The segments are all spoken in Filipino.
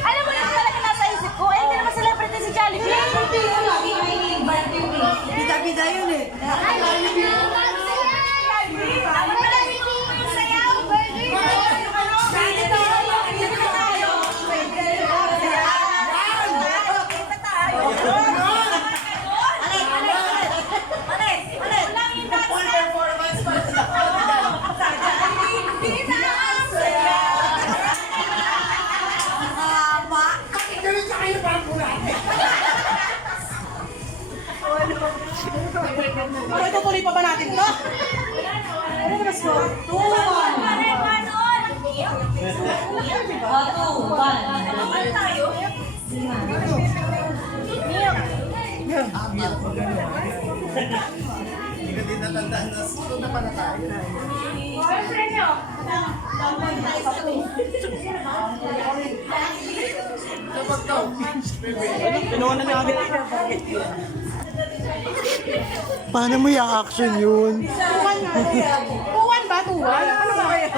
Alam mo na talaga nasa isip ko, hindi naman celebrity si Jollibee. Bida-bida yun eh. Itutuloy pa ba natin to? Ano ba gusto? 2-1. Ano tayo? Hindi ka din natandaan na susunod na pala tayo. Kapag daw, Pinuha na namin. Paano mo i-action yun? 2-1 ba? 2-1? Ano ba kayo?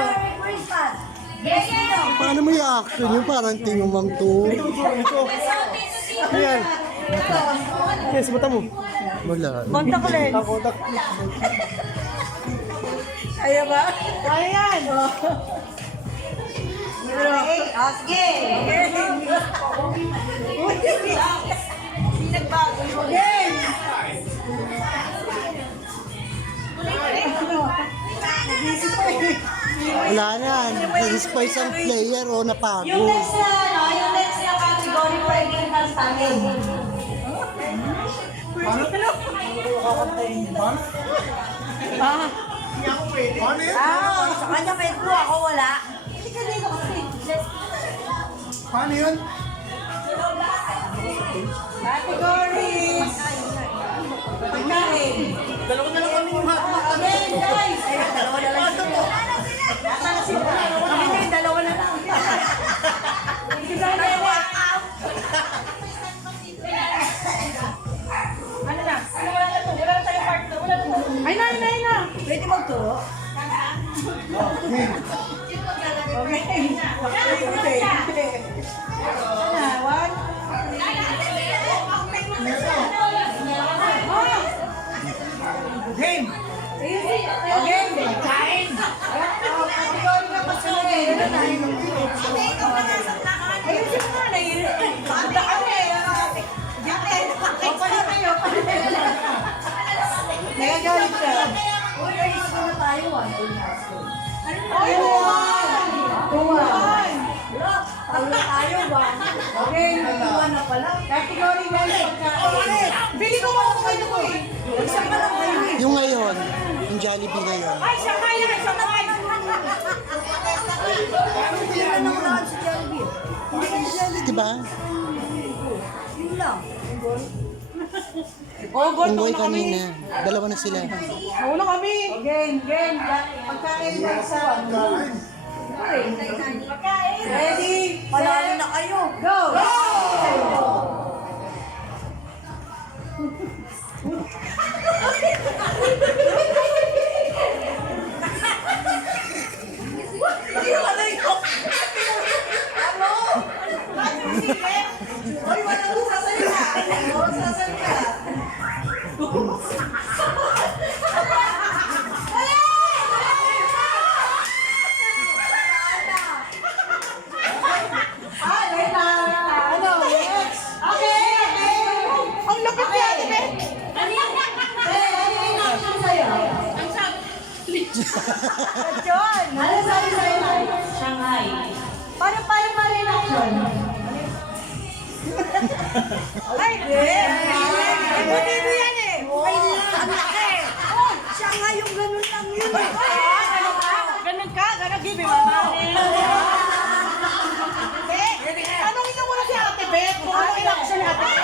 Paano mo i-action yun? Parang tingumang to. Ayan. Yes, buta mo. Wala. Contact lens. Contact lens. Ayaw ba? Ayan. Sige. Nagbago yung Game! Wala na. Nag-spice ang player o napagod. yung next na category pwede yung kalsangin. Ah, paano yun? Sa kanya may clue, ako wala. Paano yun? categories! Pagkain! Dalawa na lang kami yung hotdog. Again, guys! Dalawa na lang sila. Kami dalawa na lang. Ano na? Wala na to. Wala na tayong partner. Wala na to. Ay na, ay na, ay na. Pwede magturo? Okay. One. Game! Okay. Kain. Kategory na pa sila eh. Ayun siya nga. Banda kami. Papalit kayo. Nagagalit ka. Uy, ayos na tayo. Ay, Tuwan. Talo tayo ba? Okay. Tuwa na pala. Category guys. Pagkain. Bili ko mga kayo ko eh. Isa pa lang kayo eh. Yung ngayon, yung Jollibee ngayon. Ay, siya kayo na. Siya kayo. Hindi na naman si Jollibee. Diba? Yun lang. Oh, goal Unggoy na kami. kanina. Dalawa na sila. Nauna kami. Game. Pagkain guys sa Pagkain. Ready? Panalo na kayo. Go! Hoy, walang sasalita. Walang sasalita. Ano? Next! Okay! Ang lapit ni Ate Beth! John. Ano sabi sa'yo, Nay? Shanghai. Paano rin action? Ay, ibuti mo yan eh! Ay, ang laki! Oh, siya nga yung ganun lang yun eh! Ganun ka? Ganun, give me my money. Tanongin mo muna si Ate Beth kung ano yung action ni Ate Beth.